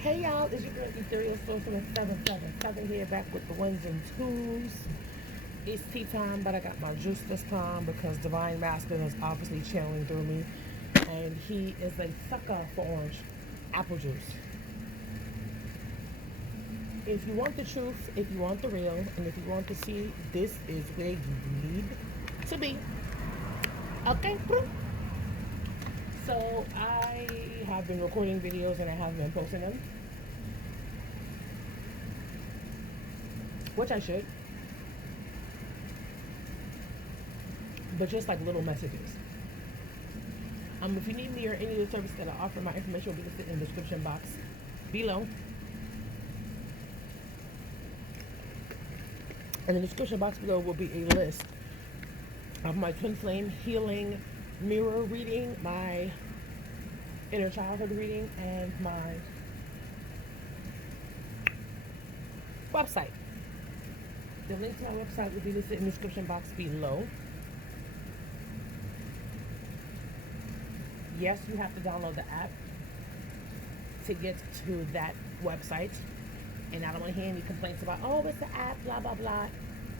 Hey y'all, it's your girl Ethereal Sorcerer 777 here, back with the ones and twos. It's tea time, but I got my juice this time because Divine Masculine is obviously channeling through me, and he is a sucker for orange apple juice. If you want the truth, if you want the real, and if you want to see, this is where you need to be. Okay? So I have been recording videos and I have been posting them, which I should, but just like little messages. If you need me or any of the services that I offer, my information will be listed in the description box below. In the description box below will be a list of my twin flame healing mirror reading, my inner childhood reading, and my website. The link to my website will be listed in the description box below. Yes, you have to download the app to get to that website. And I don't want to hear any complaints about, oh, it's the app, blah, blah, blah.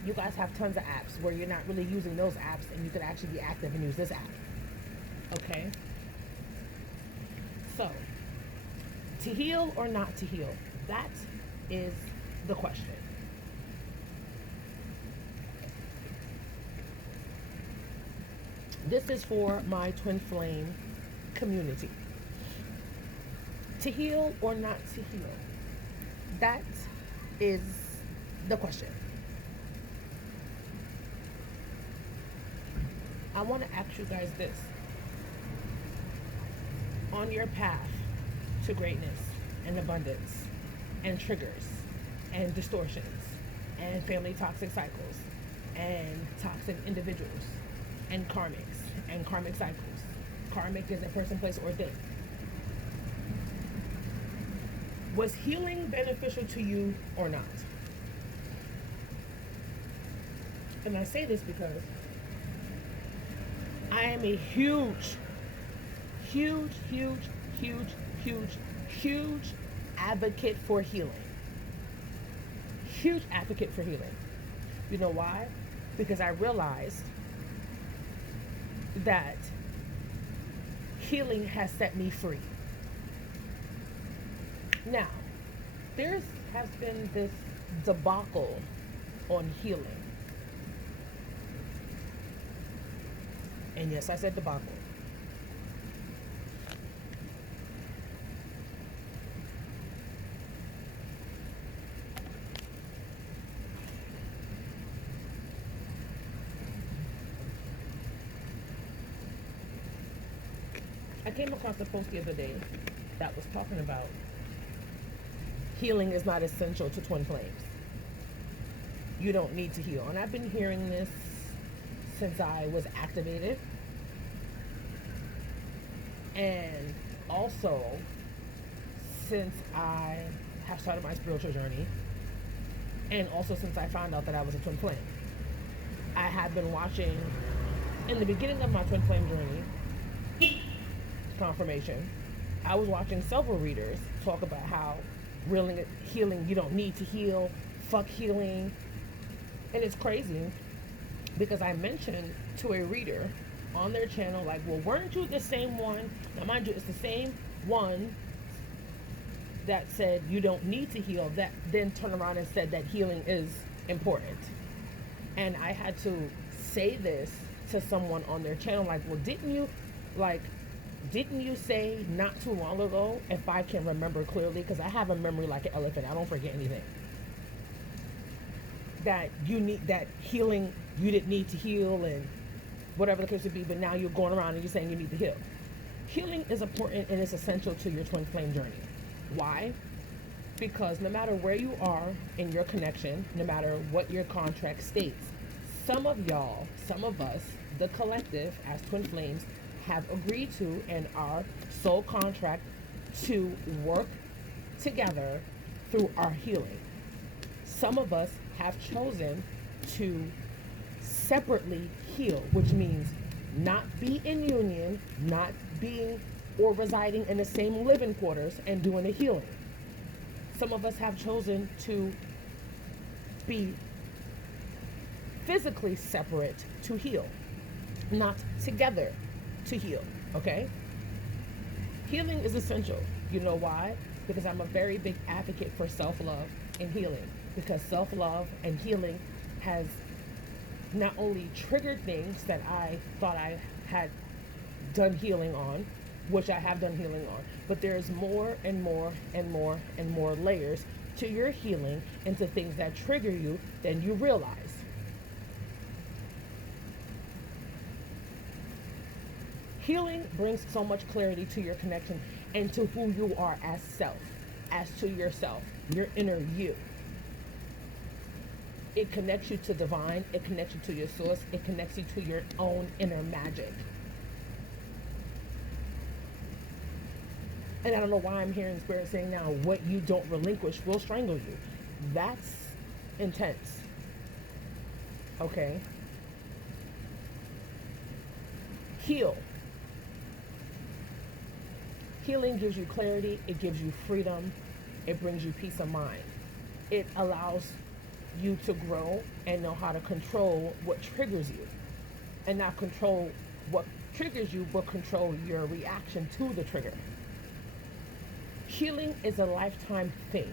You guys have tons of apps where you're not really using those apps and you could actually be active and use this app. Okay? So, to heal or not to heal? That is the question. This is for my twin flame community. To heal or not to heal? That is the question. I want to ask you guys this. On your path to greatness and abundance and triggers and distortions and family toxic cycles and toxic individuals and karmics and karmic cycles. Karmic is a person, place, or thing. Was healing beneficial to you or not? And I say this because I am a huge advocate for healing. Huge advocate for healing. You know why? Because I realized that healing has set me free. Now, there has been this debacle on healing. And yes, I said debacle. I came across a post the other day that was talking about healing is not essential to twin flames. You don't need to heal. And I've been hearing this since I was activated. And also since I have started my spiritual journey. And also since I found out that I was a twin flame. I have been watching, in the beginning of my twin flame journey, confirmation, I was watching several readers talk about how healing, you don't need to heal, fuck healing. And it's crazy because I mentioned to a reader on their channel, like, well, weren't you the same one? Now, mind you, it's the same one that said you don't need to heal, that then turned around and said that healing is important. And I had to say this to someone on their channel, like, well, didn't you say not too long ago, if I can remember clearly, because I have a memory like an elephant, I don't forget anything, that you need that healing, you didn't need to heal and whatever the case would be, but now you're going around and you're saying you need to heal. Healing is important and it's essential to your twin flame journey. Why? Because no matter where you are in your connection, no matter what your contract states, some of y'all, some of us, the collective as twin flames, have agreed to and our soul contract to work together through our healing. Some of us have chosen to separately heal, which means not be in union, not being or residing in the same living quarters and doing the healing. Some of us have chosen to be physically separate to heal, not together to heal, okay? Healing is essential. You know why? Because I'm a very big advocate for self-love and healing. Because self-love and healing has not only triggered things that I thought I had done healing on, which I have done healing on, but there's more and more and more and more layers to your healing and to things that trigger you than you realize. Healing brings so much clarity to your connection and to who you are as self, as to yourself, your inner you. It connects you to divine, it connects you to your source, it connects you to your own inner magic. And I don't know why I'm hearing Spirit saying now, what you don't relinquish will strangle you. That's intense. Okay? Heal. Healing gives you clarity, it gives you freedom, it brings you peace of mind. It allows you to grow and know how to control what triggers you. And not control what triggers you, but control your reaction to the trigger. Healing is a lifetime thing.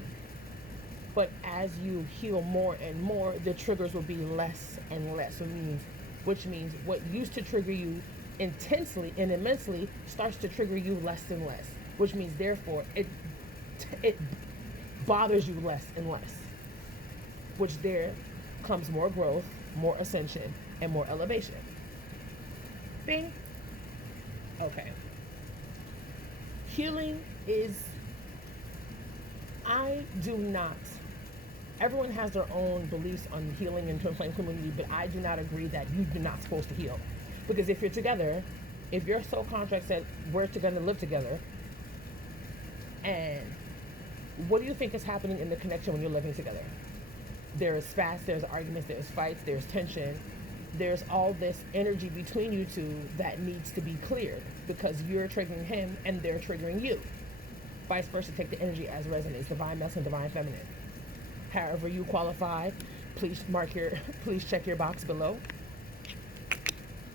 But as you heal more and more, the triggers will be less and less. Which means what used to trigger you intensely and immensely starts to trigger you less and less. Which means therefore it bothers you less and less. Which there comes more growth, more ascension, and more elevation. Bing. Okay. Healing is, I do not, everyone has their own beliefs on healing in twin flame community, but I do not agree that you're not supposed to heal. Because if you're together, if your soul contract said we're going to live together, and what do you think is happening in the connection when you're living together? There's spats, there's arguments, there's fights, there's tension. There's all this energy between you two that needs to be cleared because you're triggering him and they're triggering you. Vice versa, take the energy as resonates, divine masculine, divine feminine. However you qualify, please check your box below.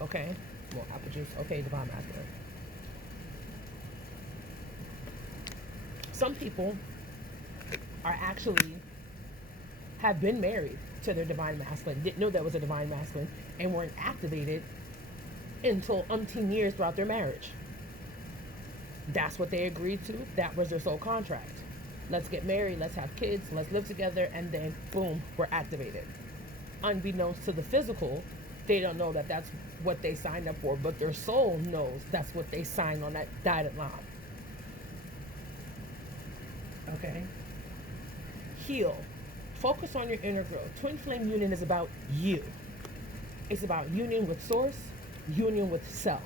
Okay, more apple juice. Okay, divine masculine. Some people are actually have been married to their divine masculine, didn't know that was a divine masculine, and weren't activated until umpteen years throughout their marriage. That's what they agreed to. That was their soul contract. Let's get married, let's have kids, let's live together, and then boom, we're activated. Unbeknownst to the physical, they don't know that that's what they signed up for, but their soul knows that's what they signed on that dotted line. Okay? Heal. Focus on your inner growth. Twin flame union is about you. It's about union with source, union with self.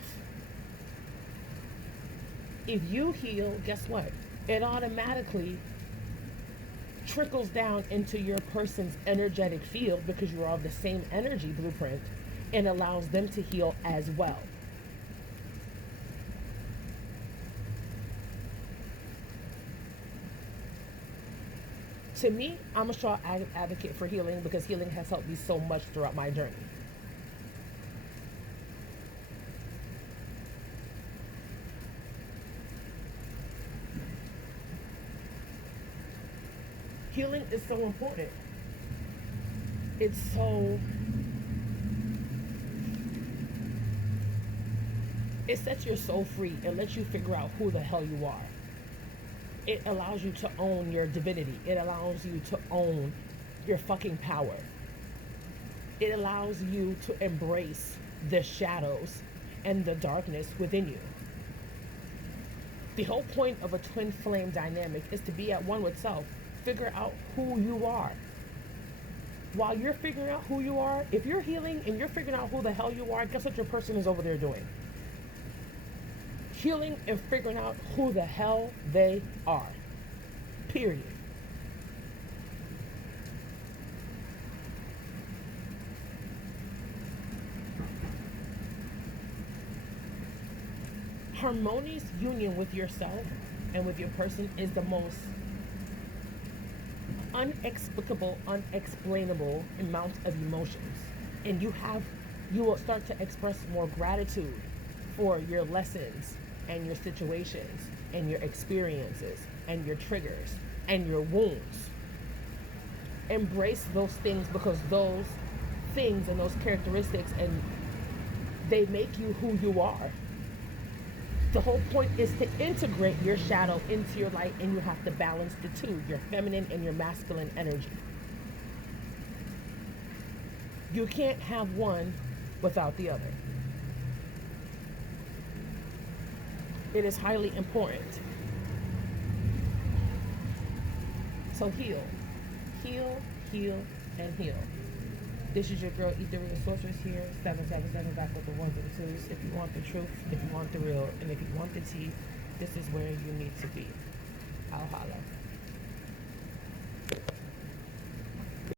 If you heal, guess what? It automatically trickles down into your person's energetic field because you're all the same energy blueprint and allows them to heal as well. To me, I'm a strong advocate for healing because healing has helped me so much throughout my journey. Healing is so important. It sets your soul free. It lets you figure out who the hell you are. It allows you to own your divinity. It allows you to own your fucking power. It allows you to embrace the shadows and the darkness within you. The whole point of a twin flame dynamic is to be at one with self. Figure out who you are. While you're figuring out who you are, if you're healing and you're figuring out who the hell you are, guess what your person is over there doing? Healing and figuring out who the hell they are. Period. Harmonious union with yourself and with your person is the most unexplicable, unexplainable amount of emotions. And you will start to express more gratitude for your lessons and your situations and your experiences and your triggers and your wounds. Embrace those things, because those things and those characteristics, and they make you who you are. The whole point is to integrate your shadow into your light, and you have to balance the two, your feminine and your masculine energy. You can't have one without the other. It is highly important. So heal, heal, heal, and heal. This is your girl, Ethereal Sorceress here, 777, back with the ones and twos. If you want the truth, if you want the real, and if you want the tea, this is where you need to be.